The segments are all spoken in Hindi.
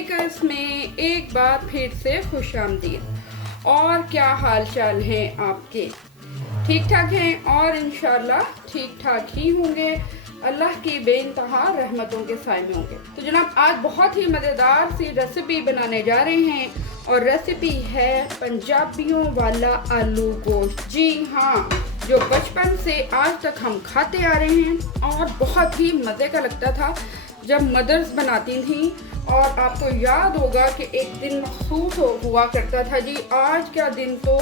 मेकर्स में एक बार फिर से खुशामदीद। और क्या हाल चाल है आपके? ठीक ठाक हैं और इंशाल्लाह ठीक ठाक ही होंगे। अल्लाह की बेइंतहा रहमतों के साए में होंगे। तो जनाब आज बहुत ही मज़ेदार सी रेसिपी बनाने जा रहे हैं और रेसिपी है पंजाबियों वाला आलू गोश्त। जी हाँ, जो बचपन से आज तक हम खाते आ रहे हैं और बहुत ही मज़े का लगता था जब मदर्स बनाती थी। और आपको याद होगा कि एक दिन मखसूस हुआ करता था, जी आज का दिन तो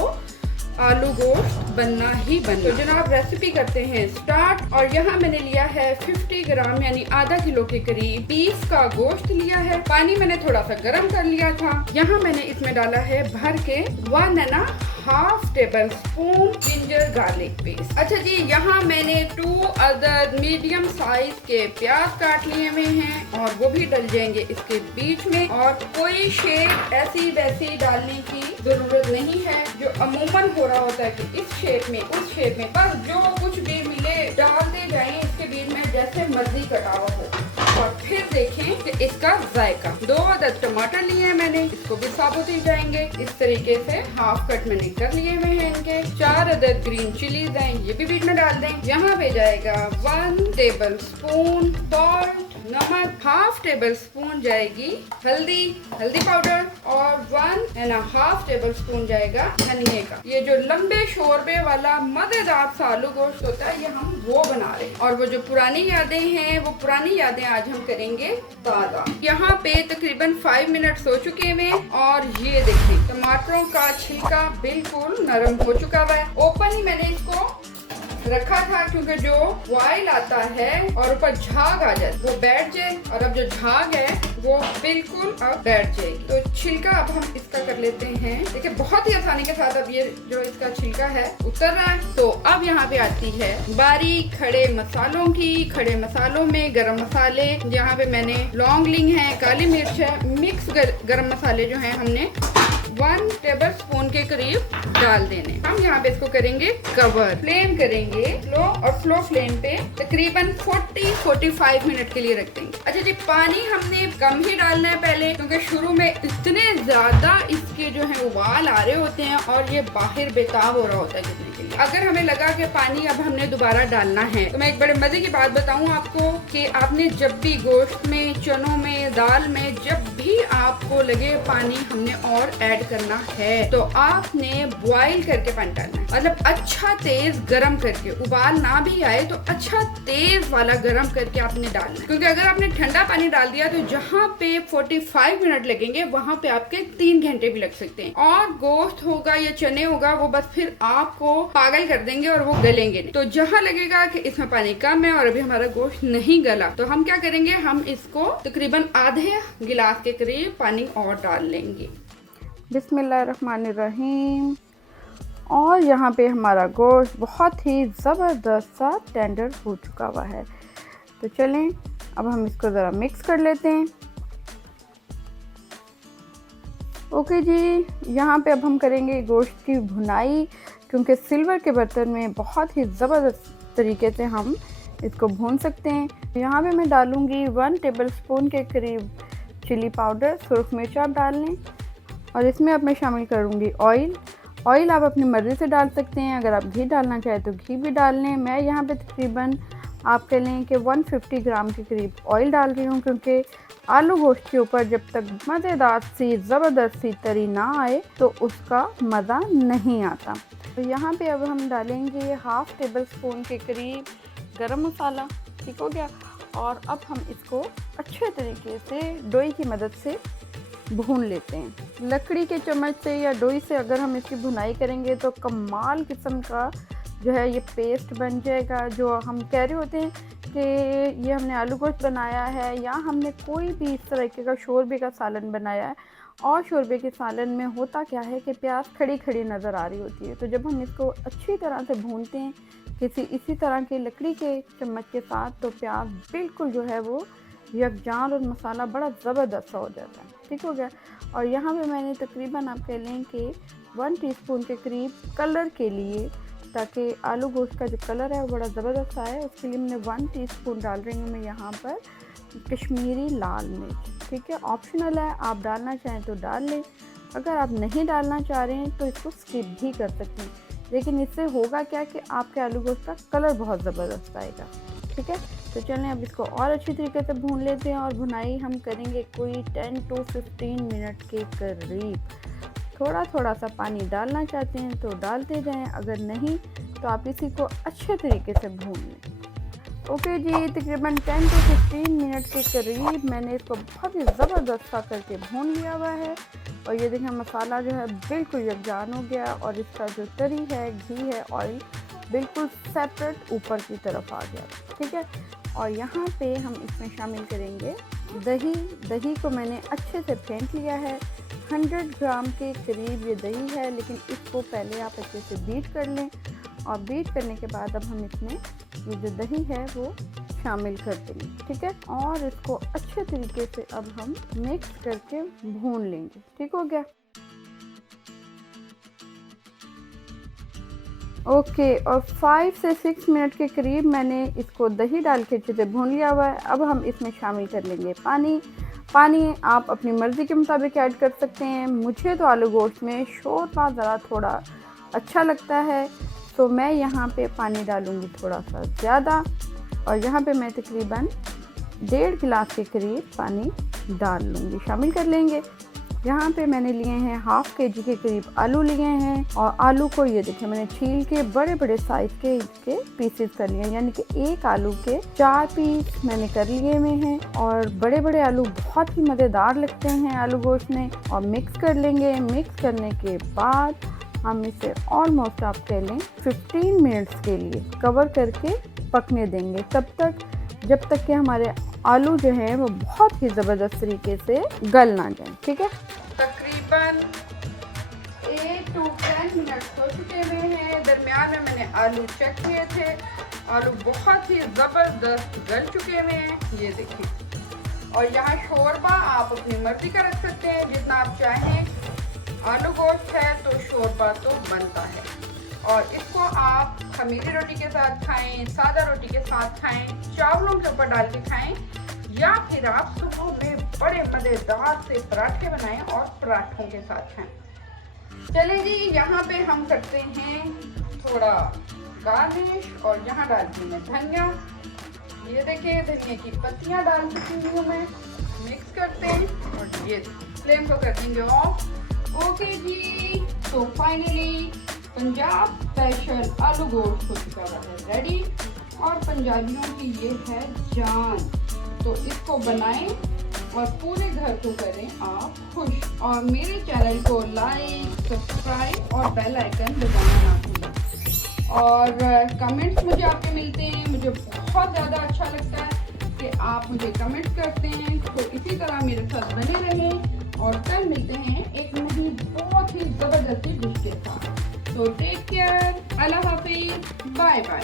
आलू गोश्त बनना ही बनना। तो जनाब रेसिपी करते हैं स्टार्ट। और यहाँ मैंने लिया है 50 ग्राम यानी आधा किलो के करीब बीफ का गोश्त लिया है। पानी मैंने थोड़ा सा गर्म कर लिया था। यहाँ मैंने इसमें डाला है भर के 1.5 table spoon ginger garlic paste. अच्छा जी, यहाँ मैंने 2 अदर मीडियम साइज के प्याज काट लिए हुए हैं और वो भी डल जाएंगे इसके बीच में। और कोई शेप ऐसी वैसी डालने की जरूरत नहीं है जो अमूमन हो रहा होता है कि इस शेप में उस शेप में, पर जो कुछ भी मिले डालते जाएं इसके बीच में जैसे मर्जी कटा हुआ हो। और फिर देखें कि इसका जायका। 2 अदद टमाटर लिए हैं मैंने, इसको भी साबुत ही जाएंगे इस तरीके से हाफ कट मैंने कर लिए हुए हैं इनके। 4 अदद ग्रीन चिलीज हैं, ये भी बीच में डाल दें। यहाँ पे जाएगा 1 टेबल स्पून सॉल्ट नमक, 1/2 टेबल स्पून जाएगी हल्दी पाउडर और 1.5 टेबल स्पून जाएगा धनिया का। ये जो लंबे शोरबे वाला मजेदार सा आलू गोश्त होता है ये हम वो बना रहे हैं। और वो जो पुरानी यादें हैं वो पुरानी यादें आज हम करेंगे ताज़ा। यहाँ पे तकरीबन 5 मिनट हो चुके हैं और ये देखिए टमाटरों का छिलका बिल्कुल नरम हो चुका हुआ है। ओपन ही मैंने इसको रखा था क्योंकि जो बॉयल आता है और ऊपर झाग आ जाए वो बैठ जाए। और अब जो झाग है वो बिल्कुल अब बैठ जाएगी। तो छिलका अब हम इसका कर लेते हैं। देखिए बहुत ही आसानी के साथ अब ये जो इसका छिलका है उतर रहा है। तो अब यहाँ पे आती है बारीक खड़े मसालों की। खड़े मसालों में गरम मसाले, यहाँ पे मैंने लौंग ली है, काली मिर्च है, मिक्स गरम मसाले जो है हमने 1 टेबल स्पून के करीब डाल देने। हम यहाँ पे इसको करेंगे कवर, फ्लेम करेंगे स्लो और स्लो फ्लेम पे तकरीबन 40-45 मिनट के लिए रख देंगे। अच्छा जी, पानी हमने कम ही डालना है पहले क्योंकि शुरू में इतने ज्यादा इसके जो है उबाल आ रहे होते हैं और ये बाहर बेताब हो रहा होता है गिरने के लिए। अगर हमें लगा कि पानी अब हमने दोबारा डालना है तो मैं एक बड़े मजे की बात बताऊं आपको कि आपने जब भी गोश्त में, चनों में, दाल में जब भी आपको लगे पानी हमने और ऐड करना है तो आपने बॉईल करके पानी डालना है। मतलब अच्छा तेज गरम करके, उबाल ना भी आए तो अच्छा तेज वाला गरम करके आपने डालना है। क्योंकि अगर आपने ठंडा पानी डाल दिया तो जहाँ पे 45 मिनट लगेंगे वहाँ पे आपके 3 घंटे भी लग सकते हैं। और गोश्त होगा या चने होगा वो बस फिर आपको पागल कर देंगे और वो गलेंगे नहीं। तो जहाँ लगेगा कि इसमें पानी कम है और अभी हमारा गोश्त नहीं गला तो हम क्या करेंगे, हम इसको तकरीबन आधे गिलास के करीब पानी और डाल लेंगे। बिस्मिल्लाहिर्रहमानिर्रहीम। और यहाँ पे हमारा गोश्त बहुत ही ज़बरदस्त सा टेंडर हो चुका हुआ है। तो चलें अब हम इसको ज़रा मिक्स कर लेते हैं। ओके जी, यहाँ पे अब हम करेंगे गोश्त की भुनाई क्योंकि सिल्वर के बर्तन में बहुत ही ज़बरदस्त तरीके से हम इसको भून सकते हैं। यहाँ पे मैं डालूँगी 1 टेबल स्पून के करीब चिली पाउडर, सुर्ख मिर्च आप डाल लें। और इसमें अब मैं शामिल करूँगी ऑयल आप अपनी मर्ज़ी से डाल सकते हैं। अगर आप घी डालना चाहें तो घी भी डाल लें। मैं यहाँ पे तकरीबन आप कह लें कि 150 ग्राम के करीब ऑयल डाल रही हूँ क्योंकि आलू गोश्त के ऊपर जब तक मज़ेदार सी ज़बरदस्त सी तरी ना आए तो उसका मज़ा नहीं आता। तो यहाँ पे अब हम डालेंगे 1/2 टेबल स्पून के करीब गरम मसाला। ठीक हो गया। और अब हम इसको अच्छे तरीके से डोई की मदद से भून लेते हैं। लकड़ी के चम्मच से या डोई से अगर हम इसकी भुनाई करेंगे तो कमाल किस्म का जो है ये पेस्ट बन जाएगा। जो हम कह रहे होते हैं कि ये हमने आलू गोश्त बनाया है या हमने कोई भी इस तरीके का शोरबे का सालन बनाया है। और शोरबे के सालन में होता क्या है कि प्याज खड़ी खड़ी नज़र आ रही होती है। तो जब हम इसको अच्छी तरह से भूनते हैं इसी तरह के लकड़ी के चम्मच के साथ तो प्याज बिल्कुल जो है वो यकजान और मसाला बड़ा ज़बरदस्त सा हो जाता है। ठीक हो गया। और यहाँ पे मैंने तकरीबन आप कह लें कि 1 टीस्पून के करीब कलर के लिए, ताकि आलू गोश्त का जो कलर है वो बड़ा ज़बरदस्त आए, उसके लिए मैंने 1 टीस्पून डाल रही हूँ मैं यहाँ पर कश्मीरी लाल मिर्च, ठीक है, ऑप्शनल है, आप डालना चाहें तो डाल लें, अगर आप नहीं डालना चाह रहे हैं तो इसको स्किप भी कर सकते हैं। लेकिन इससे होगा क्या कि आपके आलू गोश्त का कलर बहुत ज़बरदस्त आएगा, ठीक है। तो चलें अब इसको और अच्छी तरीके से भून लेते हैं, और भुनाई हम करेंगे कोई 10 to 15 मिनट के करीब। थोड़ा थोड़ा सा पानी डालना चाहते हैं तो डालते जाएं, अगर नहीं तो आप इसी को अच्छे तरीके से भून लें। ओके जी, तकरीबन 10 to 15 मिनट के करीब मैंने इसको बहुत ही ज़बरदस्त सा करके भून लिया हुआ है। और ये देखें मसाला जो है बिल्कुल यकजान हो गया, और इसका जो तरी है, घी है, ऑयल बिल्कुल सेपरेट ऊपर की तरफ आ गया, ठीक है। और यहाँ पे हम इसमें शामिल करेंगे दही। दही को मैंने अच्छे से फेंट लिया है, 100 ग्राम के करीब ये दही है, लेकिन इसको पहले आप अच्छे से बीट कर लें। और बीट करने के बाद अब हम इसमें ये जो दही है वो शामिल कर देंगे, ठीक है। और इसको अच्छे तरीके से अब हम मिक्स करके भून लेंगे, ठीक हो गया। ओके, और 5 से 6 मिनट के करीब मैंने इसको दही डाल के अच्छे से भून लिया हुआ है। अब हम इसमें शामिल कर लेंगे पानी। पानी आप अपनी मर्ज़ी के मुताबिक ऐड कर सकते हैं। मुझे तो आलू गोश्त में शोरबा ज़रा थोड़ा अच्छा लगता है, तो मैं यहाँ पे पानी डालूँगी थोड़ा सा ज़्यादा, और यहाँ पे मैं तकरीबन 1.5 गिलास के करीब पानी डाल लूँगी, शामिल कर लेंगे। यहाँ पे मैंने लिए हैं हाफ़ kg के करीब आलू लिए हैं, और आलू को ये देखें मैंने छील के बड़े बड़े साइज़ के इसके पीसेस कर लिए हैं, यानी कि एक आलू के 4 पीस मैंने कर लिए हुए हैं। और बड़े बड़े आलू बहुत ही मज़ेदार लगते हैं आलू गोश्त में। और मिक्स कर लेंगे। मिक्स करने के बाद हम इसे ऑलमोस्ट आप कह लें 15 मिनट्स के लिए कवर करके पकने देंगे, तब तक जब तक कि हमारे आलू जो हैं वो बहुत ही ज़बरदस्त तरीके से गल ना जाए, ठीक है। तकरीबन 8 to 10 मिनट हो चुके हुए हैं। दरमियान में मैंने आलू चेक किए थे, आलू बहुत ही ज़बरदस्त गल चुके हुए हैं, ये देखिए। और यहाँ शोरबा आप अपनी मर्ज़ी का रख सकते हैं, जितना आप चाहें। आलू गोश्त है तो शोरबा तो बनता है, और इसको आप खमीरी रोटी के साथ खाएं, सादा रोटी के साथ खाएं, चावलों के ऊपर डाल के खाएं, या फिर आप सुबह में बड़े मज़ेदार से पराठे बनाएं और पराठों के साथ खाएं। चलें जी, यहाँ पे हम करते हैं थोड़ा गार्निश, और यहाँ डालती हूँ धनिया। ये देखिए धनिया की पत्तियाँ डाल चुकी हूँ मैं। मिक्स करते हैं, और ये फ्लेम को कर देंगे ऑफ। ओके जी, तो फाइनली पंजाब स्पेशल आलू गोश्त हो चुका है रेडी, और पंजाबियों की ये है जान। तो इसको बनाएं और पूरे घर को करें आप खुश। और मेरे चैनल को लाइक, सब्सक्राइब और बेल आइकन दबाना ना भूलें। और कमेंट्स मुझे आपके मिलते हैं, मुझे बहुत ज़्यादा अच्छा लगता है कि आप मुझे कमेंट करते हैं। तो इसी तरह मेरे साथ बने रहें, और कल मिलते हैं एक नई बहुत ही ज़बरदस्त डिश के साथ। तो टेक केयर, अल्लाह हाफिज़, बाय बाय।